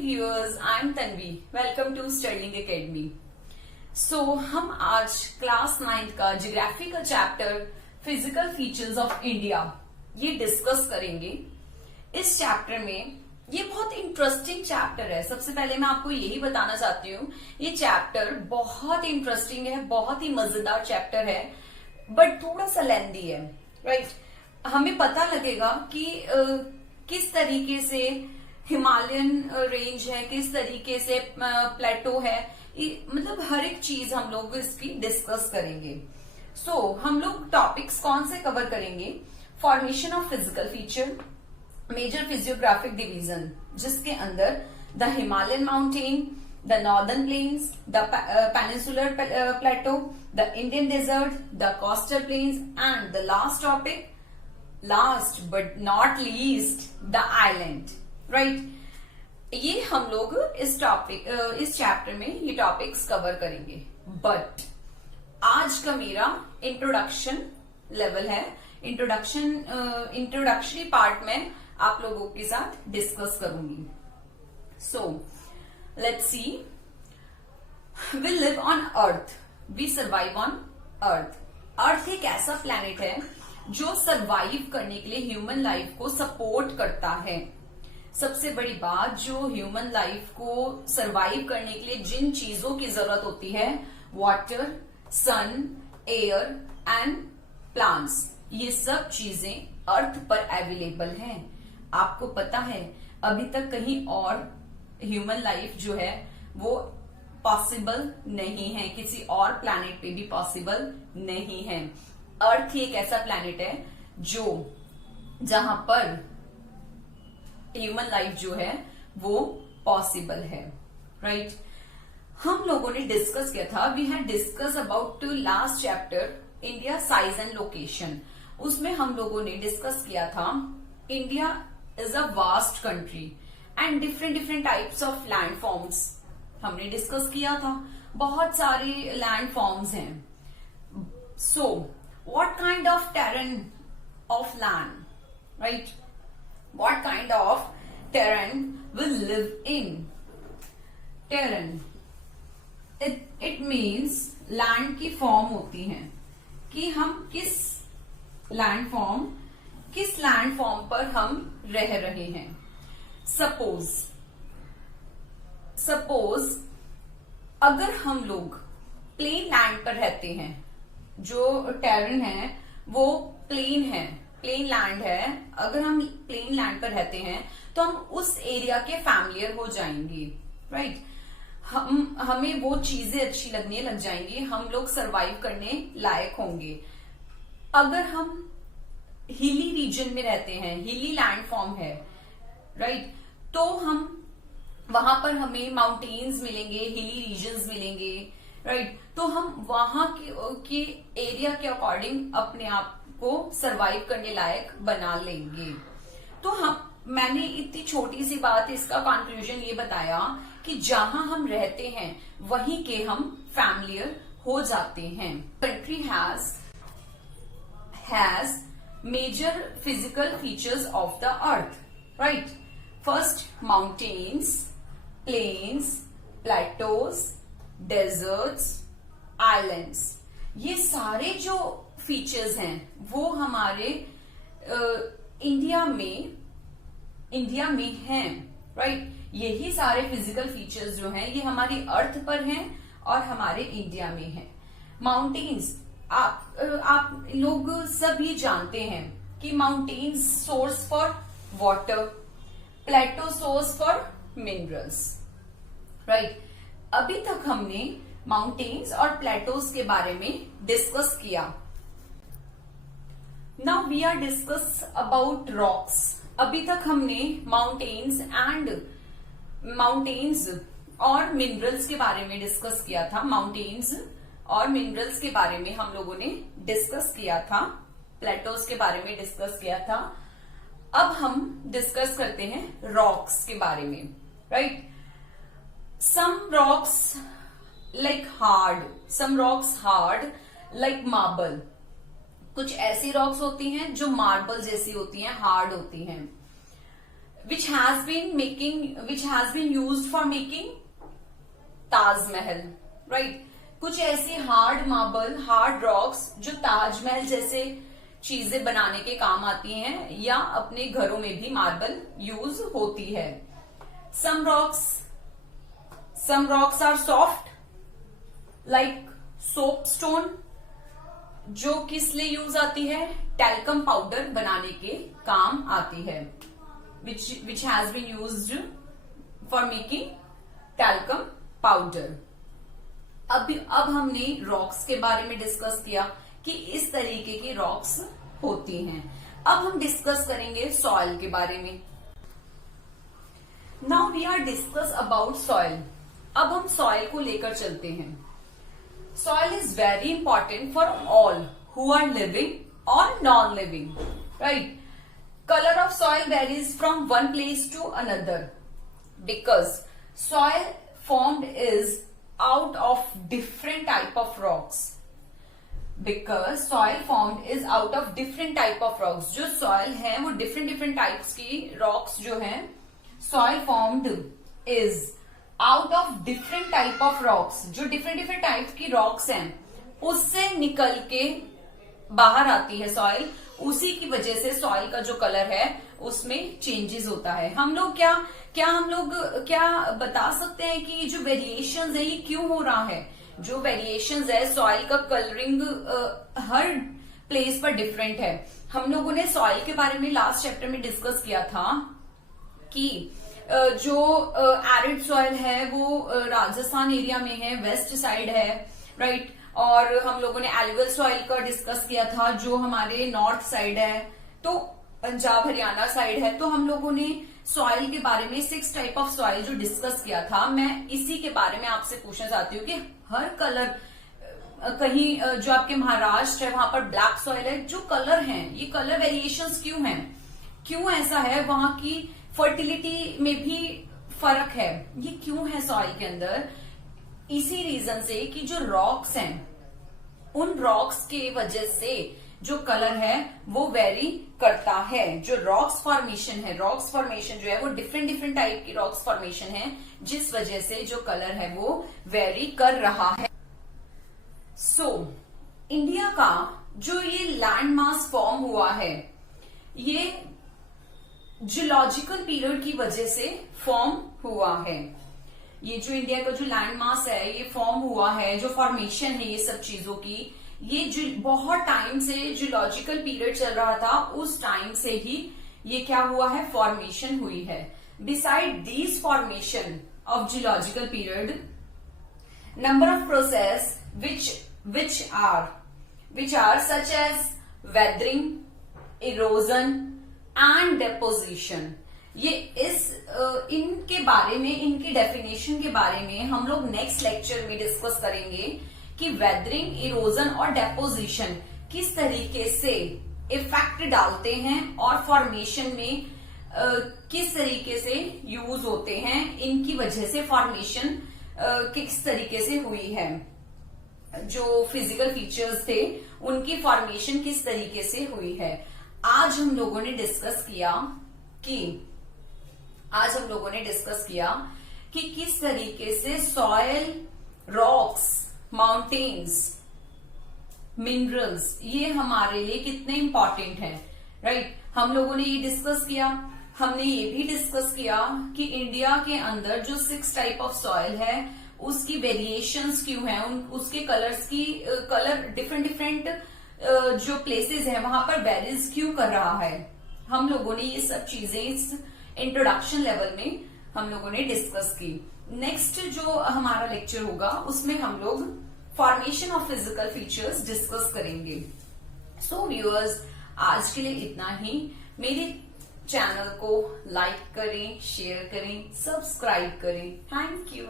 viewers, I'm Tanvi. Welcome to Sterling Academy. So हम आज class 9th का geography का chapter physical features of India ये discuss करेंगे। इस चैप्टर में ये बहुत इंटरेस्टिंग चैप्टर है। सबसे पहले मैं आपको यही बताना चाहती हूँ, ये चैप्टर बहुत इंटरेस्टिंग है, बहुत ही मजेदार चैप्टर है, बट थोड़ा सा लेंदी है, राइट। हमें पता लगेगा कि किस तरीके से हिमालयन रेंज है, किस तरीके से प्लेटो है, मतलब हर एक चीज हम लोग इसकी डिस्कस करेंगे। हम लोग टॉपिक्स कौन से कवर करेंगे? Formation of physical feature, major physiographic division, जिसके अंदर the Himalayan mountain, the northern plains, the peninsular plateau, the Indian desert, the coastal plains and the last topic, last but not least, the island, right. ये हम लोग इस chapter में ये topics cover करेंगे। But आज का मेरा इंट्रोडक्शन लेवल है, इंट्रोडक्शनरी पार्ट में आप लोगों के साथ डिस्कस करूंगी। Let's see. We live on earth, we survive on earth. Earth एक ऐसा प्लैनेट है जो सरवाइव करने के लिए ह्यूमन लाइफ को सपोर्ट करता है। सबसे बड़ी बात, जो ह्यूमन लाइफ को सरवाइव करने के लिए जिन चीजों की जरूरत होती है, water, sun, air and plants, ये सब चीजें अर्थ पर अवेलेबल हैं। आपको पता है अभी तक कहीं और ह्यूमन लाइफ जो है वो पॉसिबल नहीं है, किसी और प्लैनेट पे भी पॉसिबल नहीं है। अर्थ ही एक ऐसा प्लैनेट है जहां पर ह्यूमन लाइफ जो है वो पॉसिबल है, राइट। हम लोगों ने डिस्कस किया था, we had discuss about last chapter India size and location. उसमें हम लोगों ने डिस्कस किया था India is a vast country and different types of land forms हमने डिस्कस किया था। बहुत सारे लैंड फॉर्म्स हैं। What kind of terrain of land, right, what kind of terrain will live in? Terrain, it means land की form होती है कि हम किस लैंड फॉर्म पर हम रह रहे हैं। सपोज अगर हम लोग प्लेन लैंड पर रहते हैं, जो टेरेन है वो प्लेन लैंड है, अगर हम प्लेन लैंड पर रहते हैं तो हम उस एरिया के फैमिलियर हो जाएंगे, राइट। हमें वो चीजें अच्छी लगने लग जाएंगी, हम लोग सरवाइव करने लायक होंगे। अगर हम हिली रीजन में रहते हैं, हिली लैंड फॉर्म है, राइट, तो हम वहां पर हमें माउंटेन्स मिलेंगे, हिली रीजन्स मिलेंगे, राइट। तो हम वहां के एरिया के अकॉर्डिंग अपने आप को सरवाइव करने लायक बना लेंगे। तो मैंने इतनी छोटी सी बात, इसका कंक्लूजन ये बताया कि जहां हम रहते हैं वहीं के हम फैमिलियर हो जाते हैं। Country has major physical features of the earth, right. First, mountains, plains, plateaus, deserts, islands, ये सारे जो फीचर्स हैं वो हमारे इंडिया में हैं, राइट। यही सारे फिजिकल फीचर्स जो हैं ये हमारी अर्थ पर हैं और हमारे इंडिया में हैं। माउंटेन्स, आप लोग सभी जानते हैं कि mountains source for water, plateau source for minerals, right. अभी तक हमने माउंटेन्स और प्लेटोज के बारे में डिस्कस किया। Now we are discuss about rocks. अभी तक हमने माउंटेन्स और मिनरल्स के बारे में डिस्कस किया था। माउंटेन्स और मिनरल्स के बारे में हम लोगों ने डिस्कस किया था, प्लेटोज के बारे में डिस्कस किया था। अब हम डिस्कस करते हैं रॉक्स के बारे में, right. Some rocks like hard like marble. कुछ ऐसी रॉक्स होती हैं जो मार्बल जैसी होती हैं, हार्ड होती हैं। which has been used for making Taj Mahal, right. कुछ ऐसी हार्ड मार्बल, हार्ड रॉक्स जो ताजमहल जैसे चीजें बनाने के काम आती हैं या अपने घरों में भी मार्बल यूज होती है। Some rocks are soft like soap stone, जो किस लिए यूज आती है, टैल्कम पाउडर बनाने के काम आती है, which has been used for making talcum powder। अब हमने रॉक्स के बारे में डिस्कस किया कि इस तरीके की रॉक्स होती हैं। अब हम डिस्कस करेंगे सॉइल के बारे में। Now we are discuss about soil. अब हम सॉइल को लेकर चलते हैं। Soil is very important for all who are living और non living, right. Color of soil varies from one place to another because soil formed is out of different type of rocks. Because soil formed is out of different type of rocks. जो soil है वो different types की rocks जो हैं, soil formed is out of different type of rocks. जो different types की rocks हैं उससे निकल के बाहर आती है सॉइल। उसी की वजह से सॉइल का जो कलर है उसमें चेंजेस होता है। हम लोग क्या बता सकते हैं कि जो वेरिएशंस है ये क्यों हो रहा है? जो वेरिएशंस है सॉइल का कलरिंग हर प्लेस पर डिफरेंट है। हम लोगों ने सॉइल के बारे में लास्ट चैप्टर में डिस्कस किया था कि जो एरिड सॉइल है वो राजस्थान एरिया में है, वेस्ट साइड है, राइट। और हम लोगों ने एलुवियल सॉइल का डिस्कस किया था जो हमारे नॉर्थ साइड है, तो पंजाब हरियाणा साइड है। तो हम लोगों ने सॉइल के बारे में 6 टाइप ऑफ सॉइल जो डिस्कस किया था। मैं इसी के बारे में आपसे पूछना चाहती हूँ कि हर कलर कहीं जो आपके महाराष्ट्र है वहां पर ब्लैक सॉइल है, जो कलर है ये कलर वेरिएशंस क्यों हैं, क्यों ऐसा है? वहां की फर्टिलिटी में भी फर्क है, ये क्यों है सॉइल के अंदर? इसी रीजन से कि जो रॉक्स हैं उन रॉक्स के वजह से जो कलर है वो वेरी करता है। जो रॉक्स फॉर्मेशन है, रॉक्स फॉर्मेशन जो है वो डिफरेंट टाइप की रॉक्स फॉर्मेशन है, जिस वजह से जो कलर है वो वेरी कर रहा है। इंडिया का जो ये लैंड मास फॉर्म हुआ है ये जियोलॉजिकल पीरियड की वजह से फॉर्म हुआ है। ये जो इंडिया का जो लैंड मास है ये फॉर्म हुआ है, जो फॉर्मेशन है ये सब चीजों की, ये जो बहुत टाइम से जियोलॉजिकल पीरियड चल रहा था उस टाइम से ही ये क्या हुआ है, फॉर्मेशन हुई है। Beside these formation of geological period, number of process which are such as weathering, erosion and deposition। ये इनके बारे में, इनकी डेफिनेशन के बारे में हम लोग नेक्स्ट लेक्चर में डिस्कस करेंगे कि वेदरिंग, इरोजन और डेपोजिशन किस तरीके से इफेक्ट डालते हैं और फॉर्मेशन में किस तरीके से यूज होते हैं, इनकी वजह से फॉर्मेशन किस तरीके से हुई है, जो फिजिकल फीचर्स थे उनकी फॉर्मेशन किस तरीके से हुई है। आज हम लोगों ने डिस्कस किया कि किस तरीके से सॉयल, रॉक्स, माउंटेन्स, मिनरल्स ये हमारे लिए कितने इंपॉर्टेंट हैं, राइट। हम लोगों ने ये डिस्कस किया। हमने ये भी डिस्कस किया कि इंडिया के अंदर जो 6 टाइप ऑफ सॉयल है उसकी वेरिएशंस क्यों हैं, उसके कलर्स की कलर डिफरेंट जो प्लेसेस हैं वहां पर वेरीज क्यों कर रहा है। हम लोगों ने ये सब चीजें इस इंट्रोडक्शन लेवल में हम लोगों ने डिस्कस की। नेक्स्ट जो हमारा लेक्चर होगा उसमें हम लोग formation of physical features discuss करेंगे। सो व्यूअर्स, आज के लिए इतना ही। मेरे चैनल को लाइक करें, शेयर करें, सब्सक्राइब करें। Thank you.